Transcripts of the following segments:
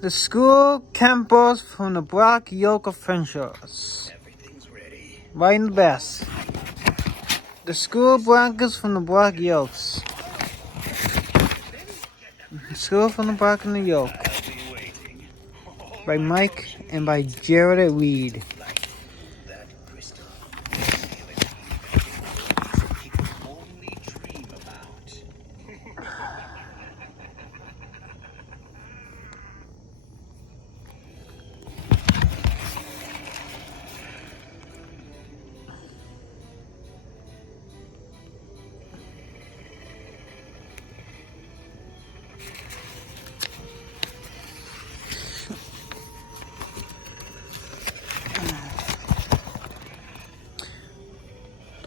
The school campers from the Black Yoke Adventures. Right in the best. The school blankets from the Black Yokes. The school from the Black and the Yoke. By Mike and by Jared Reed.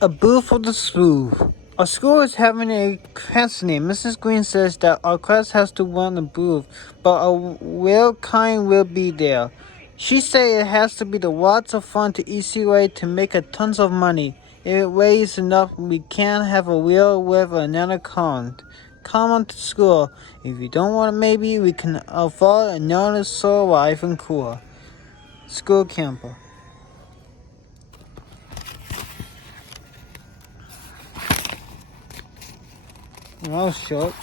A booth for the school. Our school is having a christening. Mrs. Green says that our class has to run a booth, but a real kind will be there. She said it has to be the lots of fun to easy way to make a tons of money. If it weighs enough, we can have a wheel with another con. Come on to school. If you don't want it, maybe we can afford another soul life and cooler. School camper. Well, short.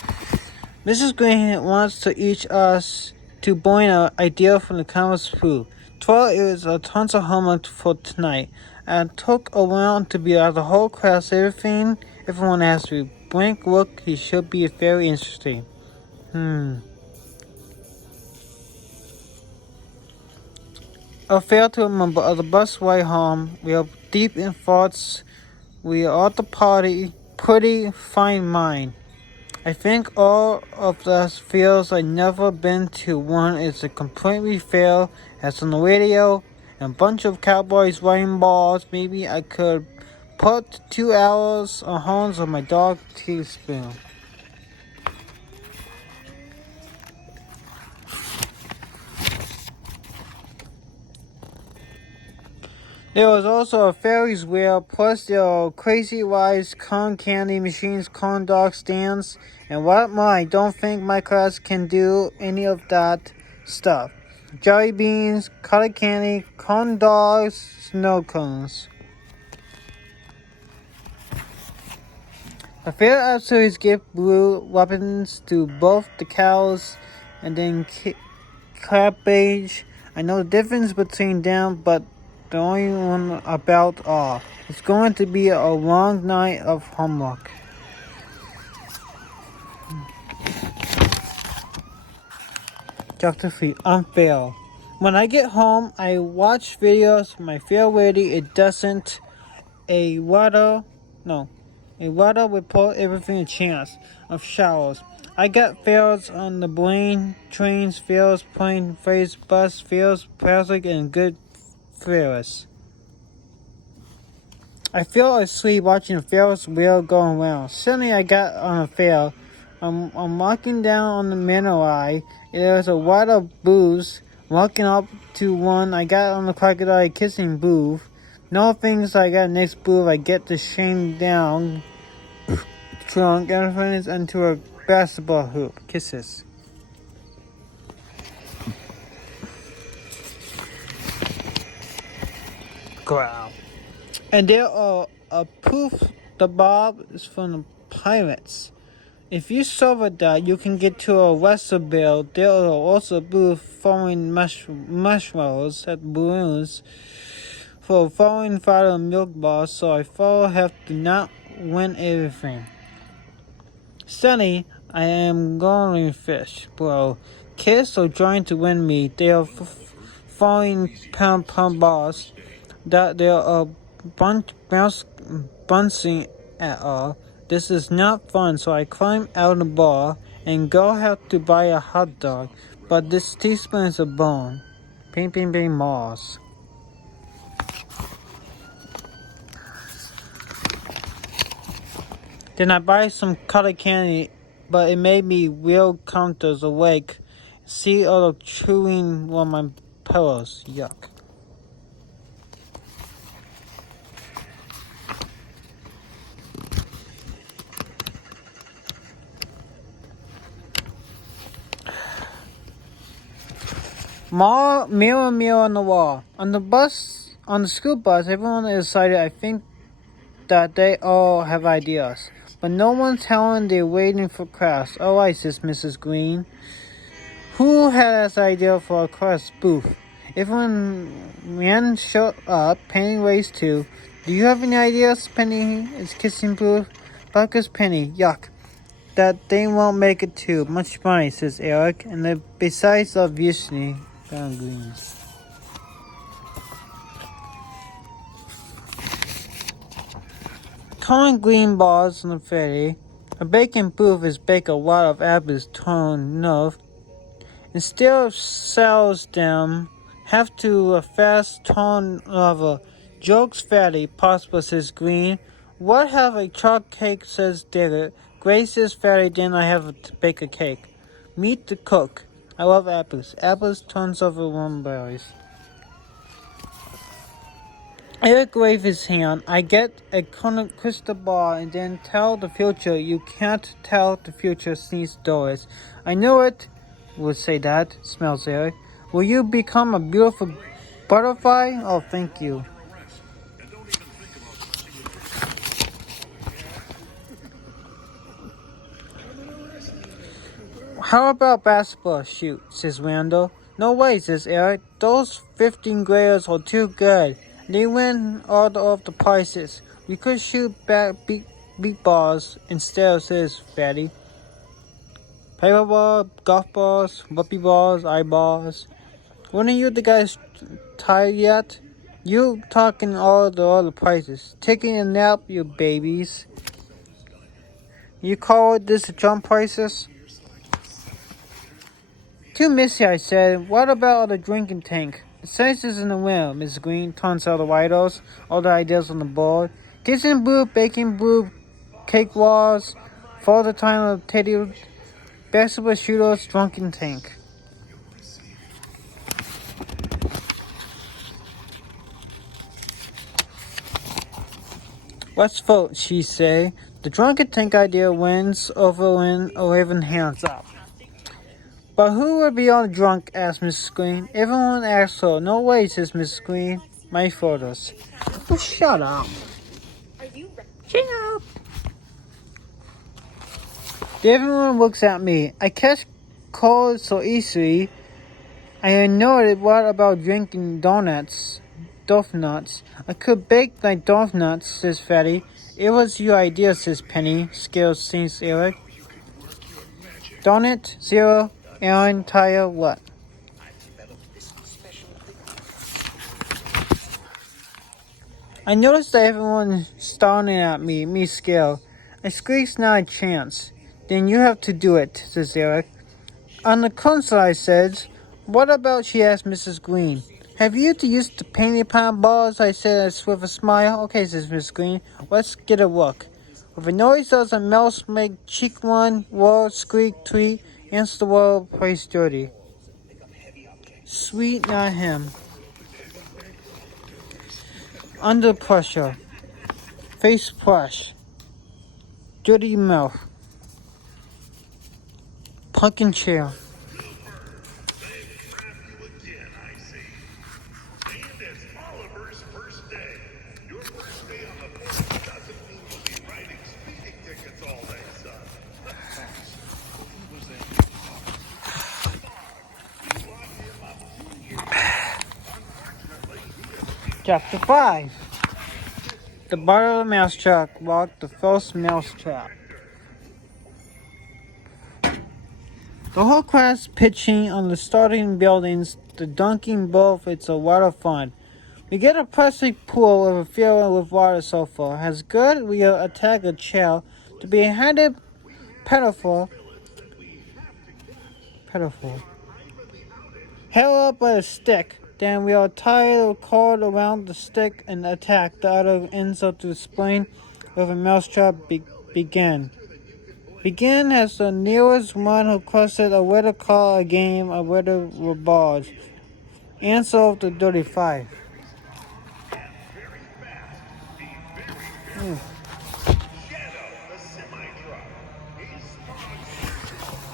Mrs. Green wants to each us to bring an idea from the Congress food. 12 is a tons of homework for tonight. I took around to be out the whole class, everyone has to blank look. He should be very interesting. I failed to remember the bus ride home. We are deep in thoughts. We are at the party. Pretty fine mind. I think all of us feels like never been to one. It's a completely fail. As on the radio, and a bunch of cowboys riding balls. Maybe I could put 2 hours on horns of my dog teaspoon. There was also a Ferris wheel, plus there are crazy rides, corn candy machines, corn dog stands, and what more. I don't think my class can do any of that stuff. Jelly beans, cotton candy, corn dogs, snow cones. The fair absolutely give blue weapons to both the cows and then cabbage. I know the difference between them, but the only one about all. It's going to be a long night of homework. Dr. Free, unfair. When I get home, I watch videos of my fair lady. It doesn't. A weather report everything a chance of showers. I got fails on the brain, trains, fails, plane, face, bus, fails, plastic, and good fails. I fell asleep watching a Ferris wheel going around. Suddenly I got on a fail. I'm walking down on the middle eye. There's a wad of booze. Walking up to one, I got on the crocodile kissing booth. No things I got next booth. I get the shame down. Trunk and finish into a basketball hoop. Kisses. Growl. And there are a proof the Bob is from the pirates. If you solve that, you can get to a Westerville. There are also booths throwing marshmallows at balloons for throwing fire milk balls, so I have to not win everything. Sunny, I am going fish, bro. Kids are trying to win me. They are throwing pound balls that there are bouncing at all. This is not fun, so I climb out the bar and go have to buy a hot dog. But this teaspoon is a bone. Ping ping ping moss. Then I buy some cotton candy, but it made me real counters awake. See all the chewing on my pillows. Yuck. Mirror on the wall. On the school bus, everyone is excited. I think that they all have ideas. But no one's telling they're waiting for class. Oh, I says Mrs. Green. Who has an idea for a class booth? Everyone ran shut up. Penny raised too. Do you have any ideas? Penny is kissing booth. Buckus Penny, yuck. That they won't make it too much money, says Eric, and besides obviously brown greens. Calling green balls on the ferry. A baking booth is bake a lot of apples torn enough. Instead sells them have to a fast ton of a jokes fatty, possible, says Green. What have a chalk cake, says David. Grace is fatty, then I have to bake a cake. Meet the cook. I love apples. Apples, tons of berries. Eric waved his hand. I get a crystal ball and then tell the future. You can't tell the future, sneezed Doris. I know it. Would say that, smells Eric. Will you become a beautiful butterfly? Oh, thank you. How about basketball? Shoot, says Randall. No way, says Eric. Those 15 graders are too good. They win all of the prizes. We could shoot back beat balls instead, says Fatty. Paper ball, golf balls, whoopee balls, eyeballs. Weren't you the guys tired yet? You talking all the other prices. Taking a nap, you babies. You call this jump prices? Too messy, I said. What about the drinking tank? It says this in the window, Miss Green taunts all the whitos, all the ideas on the board. Kitchen booth, baking booth, cake walls, for the time of Teddy, basketball shooters, drunken tank. Let's vote, she say. The drunken tank idea wins over when 11 hands up. But who will be on drunk? Asked Mrs. Green. Everyone asked her. No way, says Mrs. Green. My photos. Oh, shut up. Shut up. Everyone looks at me. I catch cold so easily. I know it. What about drinking donuts? Donuts. I could bake like donuts, says Fatty. It was your idea, says Penny. Scales, says Eric. Donut, zero, Aaron, tire, what? I noticed that everyone staring at me scale. I squeaked, not a chance. Then you have to do it, says Eric. On the console, I said. What about, she asked Mrs. Green. Have you used the painting pan balls? I said with a smile. Okay, says Mrs. Green. Let's get a look. With a noise does a mouse make cheek one, wall, squeak, tweet, answer the wall, place dirty. Sweet, not him. Under pressure. Face plush. Dirty mouth. Pumpkin chair. Chapter 5. The bottom of the mousetrap walked the first mousetrap. The whole class pitching on the starting buildings, the dunking both, it's a lot of fun. We get a plastic pool with a field with water so far. As good, we attack a shell to be handed pitiful. Held up by a stick. Then we are tied a cord around the stick and attack the other ends of the spring with a mousetrap begin. Begin as the nearest one who crosses a way to call a game a way to barge. Answer of the dirty five.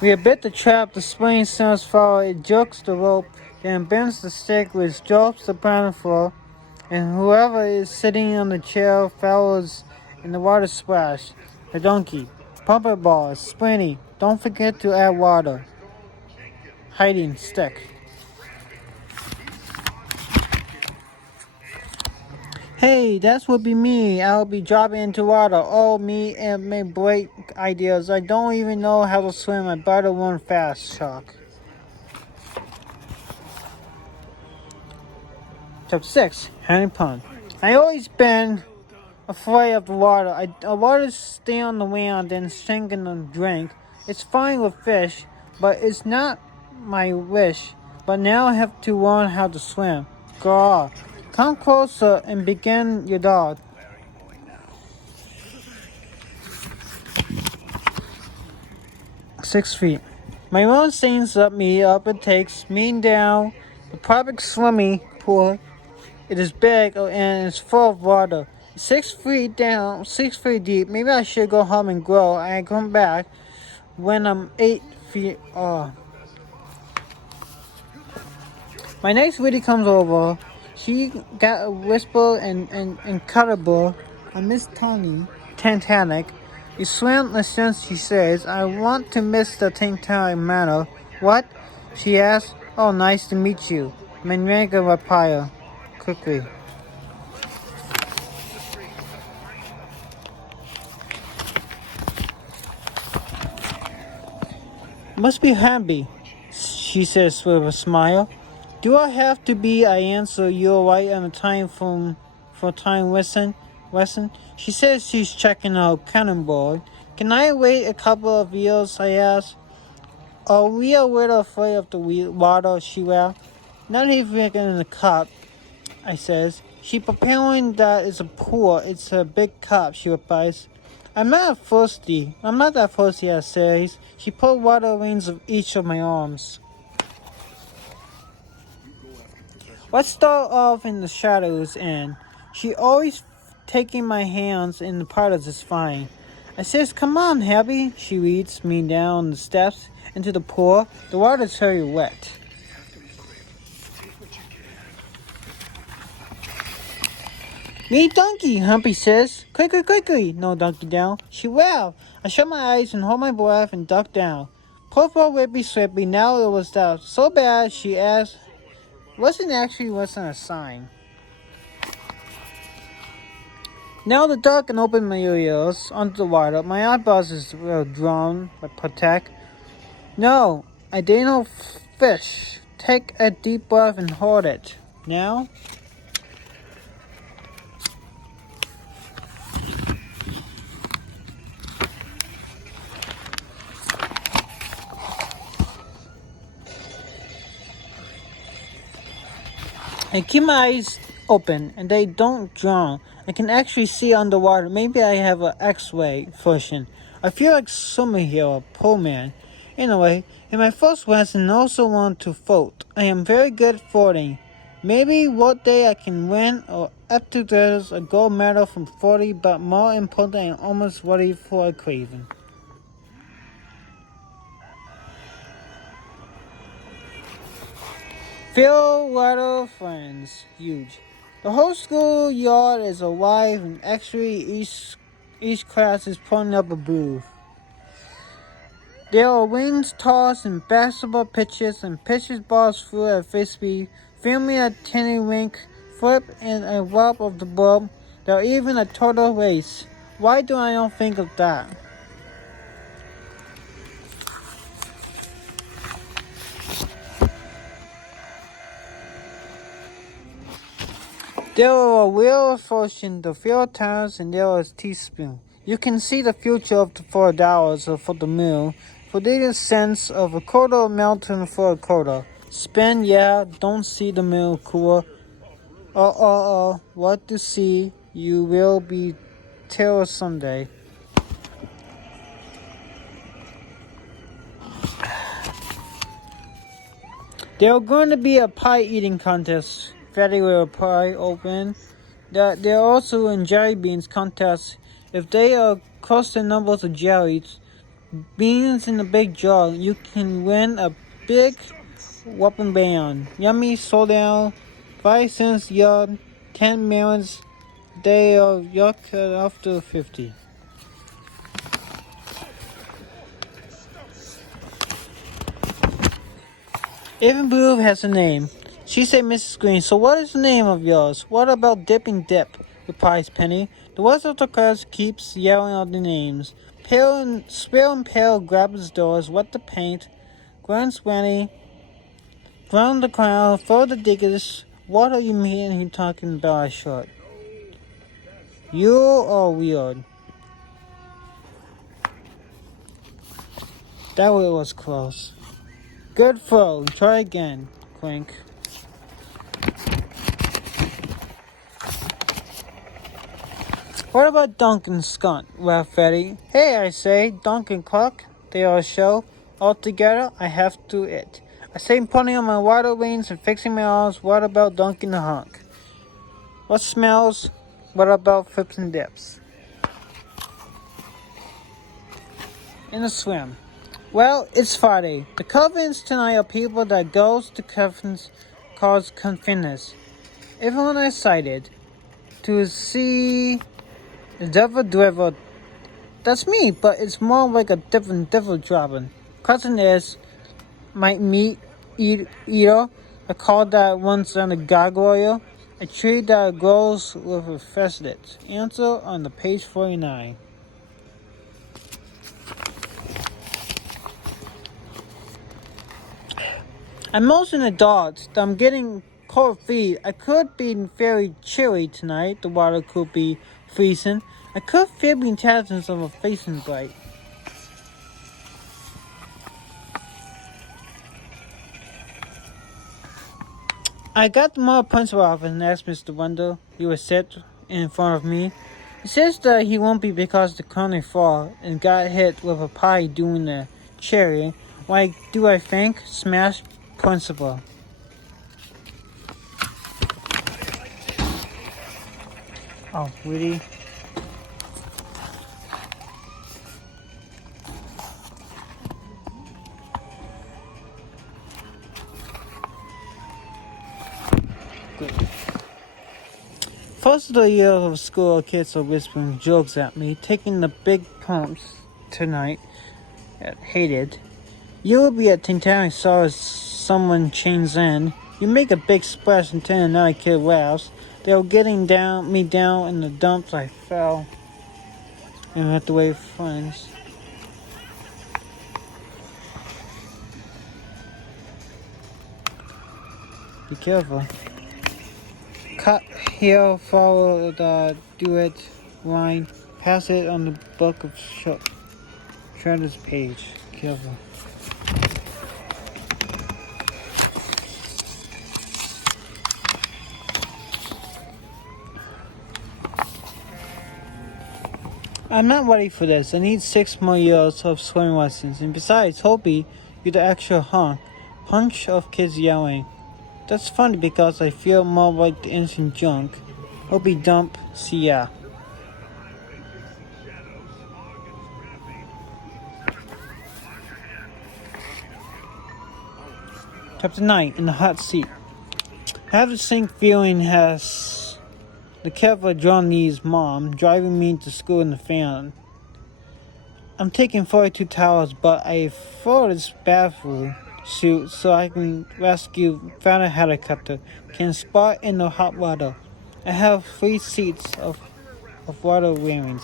We have bit the trap, the spring sounds forward, it jerks the rope then bends the stick which drops the blindfold, and whoever is sitting on the chair follows in the water splash. The donkey. Puppet ball, sprinty. Don't forget to add water. Hiding stick. Hey, that would be me. I'll be dropping into water. Oh, me and my great ideas. I don't even know how to swim. I better run fast, Shark. Chapter 6, Henry Pond. I always been afraid of the water. I rather stay on the land than sink in the drink. It's fine with fish, but it's not my wish. But now I have to learn how to swim. Gaw. Come closer and begin your dog. Six feet. My mom sings me up and takes me down the public swimming pool. It is big and it's full of water. 6 feet down, 6 feet deep. Maybe I should go home and grow. I come back when I'm 8 feet. My next lady comes over. She got a whisper and cuttable. Miss Tony, Titanic. You swim since she says, I want to miss the Titanic manor. What? She asks. Oh, nice to meet you. Manrega replied quickly. Must be happy, she says with a smile. Do I have to be? I answer. You're right on the time for time lesson. She says she's checking out Cannonball. Can I wait a couple of years? I ask. Are we a little afraid of the water? She laughed. Not even in the cup, I says. She preparing that it's a pool. It's a big cup, she replies. I'm not that thirsty, I says. She put water rings of each of my arms. Let's start off in the shadows, and she always taking my hands in the puddles is fine. I says, come on, Abby. She leads me down the steps into the pool. The water's very wet. Me donkey, Humpy says. Quickly. No donkey down. She will. I shut my eyes and hold my breath and duck down. Poor Whippy Swippy, now it was so bad, she asked. Wasn't a sign. Now the duck can open my ears under the water. My eyeballs is drawn by protect. No, I did no fish. Take a deep breath and hold it. Now. I keep my eyes open and they don't drown. I can actually see underwater. Maybe I have an X-ray vision. I feel like superhero, poor man. Anyway, in my first lesson, I also want to float. I am very good at floating. Maybe one day I can win or up to there's a gold medal from 40, but more important, I am almost ready for a craving. Field letter friends, huge. The whole school yard is alive and actually each class is putting up a booth. There are wings tossed and basketball pitches and pitches balls through at frisbee, filming a tiny rink, flip and a rub of the bulb. There are even a total race. Why do I not think of that? There are a wheel fortune, the field times, and there is teaspoon. You can see the future of the $4 for the mill. For the sense of a quarter mountain for a quarter. Spend, yeah, don't see the mill cooler. What to see, you will be till someday. There are going to be a pie eating contest. Fatty will pie open. There are also in jelly beans contests. If they are close to numbers of jellies, beans in a big jar, you can win a big weapon band. Yummy sold down 5 cents yard, 10 millions day of yuck after 50. Even Blue has a name. She said Mrs. Green, so what is the name of yours? What about Dipping Dip? Replies Penny. The rest of the class keeps yelling out the names. Spare and Pale grab his doors, wet the paint, Grand Swanny, ground the crown, throw the diggers. What are you mean you talking about? I short. You are weird. That was close. Good throw. Try again, Clink. What about Duncan Skunt? Laughed Freddy. Hey, I say, Duncan Cluck. They all show. All together, I have to it. I say putting on my water wings and fixing my arms. What about Duncan the Hunk? What smells? What about flips and dips? In the swim. Well, it's Friday. The covenants tonight are people that goes to covenants cause confiners. Everyone is excited to see the devil drivel. That's me, but it's more like a different devil dropping. Cousin is my meat eater. I call that once on a gargoyle. A tree that grows with a facet. Answer on the page 49. I'm motioning the dogs that I'm getting cold feet. I could be very chilly tonight. The water could be freezing. I could feel the intelligence of a facing bite. I got the mall principal office and asked Mr. Wendell. He was sit in front of me. He says that he won't be because the currently fall and got hit with a pie doing the cherry. Why do I think? Smash principal. Oh, really? Good. First of the year of school, kids are whispering jokes at me, taking the big pumps tonight. Hated. You will be at Titanosaurus. Someone chains in. You make a big splash and ten another kid laughs. They were getting me down in the dumps. I fell and had to wait for friends. Be careful. Cut here, follow the do it line. Pass it on the book of Shredder's page. Careful. I'm not ready for this. I need 6 more years of swimming lessons. And besides, Hopey, you're the actual punch of kids yelling. That's funny because I feel more like the innocent junk. Hopey dump, see ya. Chapter 9, in the hot seat. I have the same feeling as the Kevlar John Lee's mom driving me to school in the fan. I'm taking 42 towels, but I thought it's bathroom suit so I can rescue Father Helicopter. Can spot in the hot water. I have 3 seats of water wearings.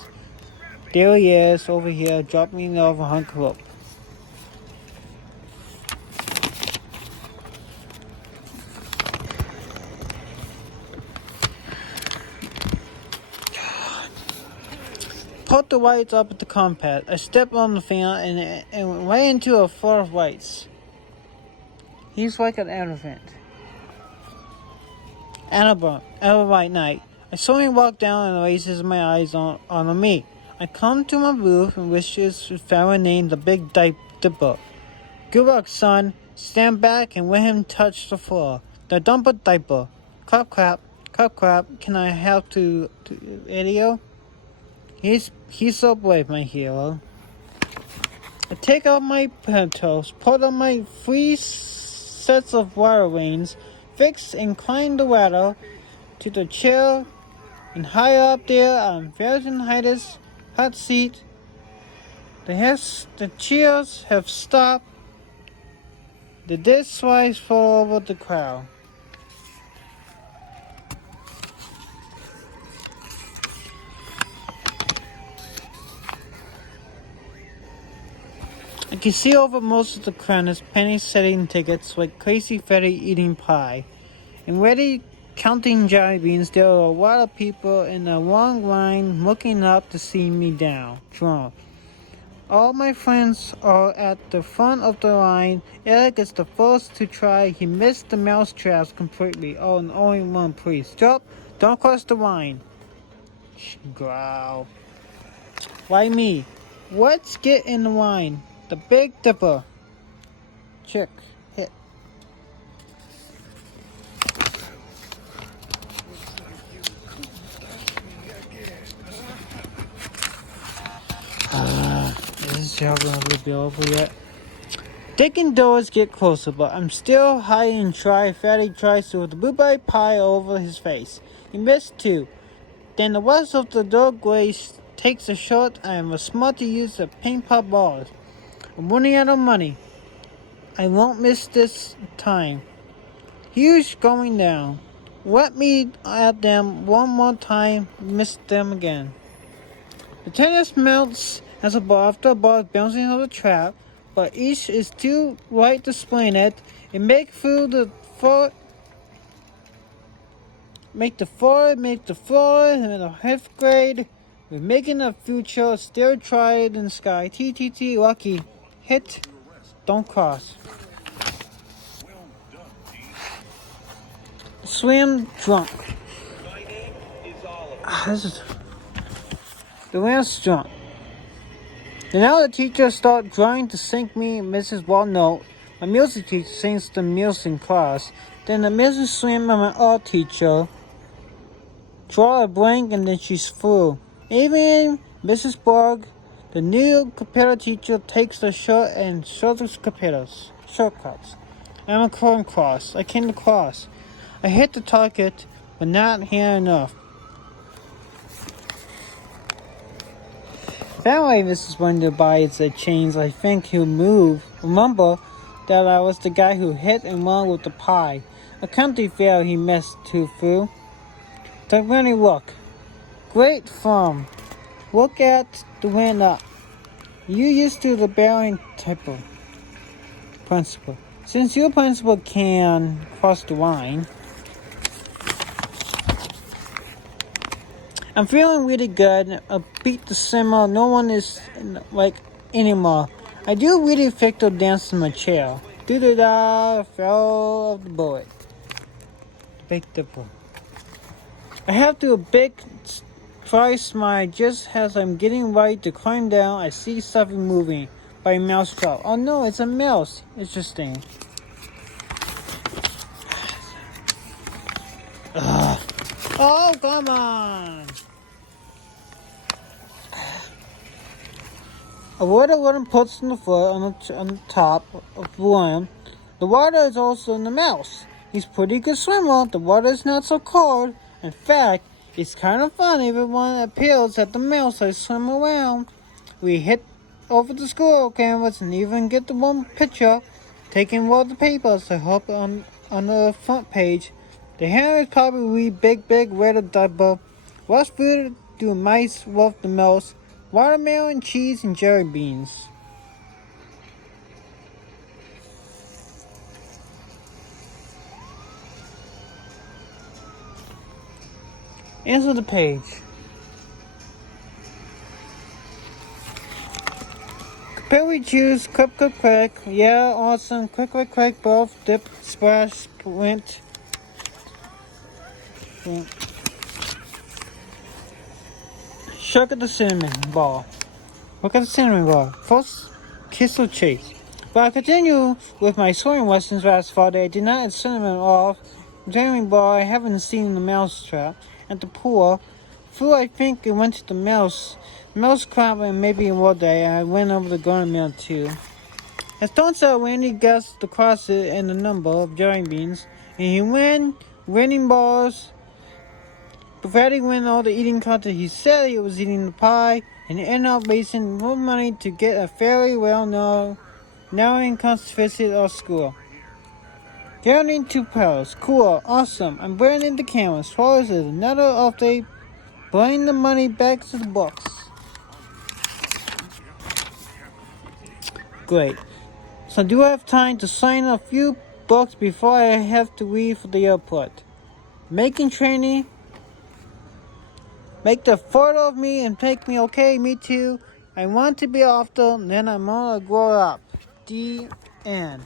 There he is over here, dropping off a hunk of rope. Put the whites up at the compact. I stepped on the fan and went into a floor of whites. He's like an elephant. Annabelle white night. I saw him walk down and raises my eyes on me. I come to my booth and wishes Pharaoh named the Big Dipper. Good luck, son. Stand back and let him touch the floor. The dumper diaper. Clap, clap, clap, clap. Can I help to video? He's so brave, my hero. I take out my petals, put on my 3 sets of water vanes, fix and climb the ladder to the chair, and high up there on Fahrenheit's hot seat, the cheers have stopped. The dead swipes fall over the crowd. I can see over most of the crowd as penny selling tickets like Crazy Freddy eating pie. And ready counting jelly beans, there are a lot of people in a long line looking up to see me down, drunk. All my friends are at the front of the line. Eric is the first to try. He missed the mouse traps completely. Oh, and only one, please. Stop! Don't cross the line. Growl. Why me? Let's get in the line. The Big Dipper. Check. Hit. Is this job gonna be over yet? Dick and Doris get closer, but I'm still high and dry. Fatty tries to the blueberry pie over his face. He missed too. Then the rest of the dog race takes a shot. I am smart to use the paint pot balls. I'm running out of money. I won't miss this time. Huge going down. Let me at them one more time. Miss them again. The tennis melts as a ball after a ball is bouncing out of the trap, but each is too light to spin it. It make through the floor. Make the floor in the 5th grade. We're making a future. Still try it in the sky. TTT lucky. Hit. Don't cross. Swim drunk. This is the last drunk. And now the teacher starts trying to sing me Mrs. Walnut. My music teacher sings the music in class. Then the Mrs. Swim and my art teacher draw a blank and then she's through. Even Mrs. Borg, the new computer teacher, takes the shirt and shoulders computers. Shortcuts. I'm a current cross. I came to cross. I hit the target, but not here enough. Family Mrs. Wonder buys the chains. I think he'll move. Remember that I was the guy who hit and won with the pie. A country fair he messed too through. Don't really look. Great farm. Look at the wind up. You used to the bearing type of principal. Since your principal can cross the line, I'm feeling really good. I beat the simmer. No one is like anymore. I do really fictal dance in my chair. Do-da-da, fell of the bullet. Big Dipper. I have to a big try smile just as I'm getting ready to climb down. I see something moving by a mouse trap. Oh no, it's a mouse. Interesting. Oh, come on. A water puts on the foot on the top of the worm. The water is also in the mouse. He's pretty good swimmer. The water is not so cold. In fact, it's kind of fun. Everyone appeals at the mouse. I swim around. We hit over the school canvas and even get the one picture taken all the papers. I hope on the front page. The hair is probably big red diaper. What food do mice love the most? Watermelon, cheese, and jelly beans. Answer the page. Berry juice, quick. Yeah, awesome. Quick, both dip, splash, sprint. Sugar the cinnamon ball. Look at the cinnamon ball. First, kiss or chase. But I continue with my swimming lessons last Friday. I did not add cinnamon off. Cinnamon ball, I haven't seen the mouse trap at the pool. Flew, I think it went to the mouse. Mouse crab and maybe one day. I went over the garden mill too. It turns out Randy guessed the CrossFit and the number of jelly beans, and he won winning balls. But Freddie won all the eating contest. He said he was eating the pie, and he ended up wasting more money to get a fairly well-known narrowing contest visit our school. Getting 2 pals. Cool, awesome. I'm bringing the camera. Swallows is another update. Bring the money back to the books. Great. So I do have time to sign a few books before I have to leave for the airport. Making training. Make the photo of me and take me, okay, me too. I want to be after, then I'm gonna grow up. The end.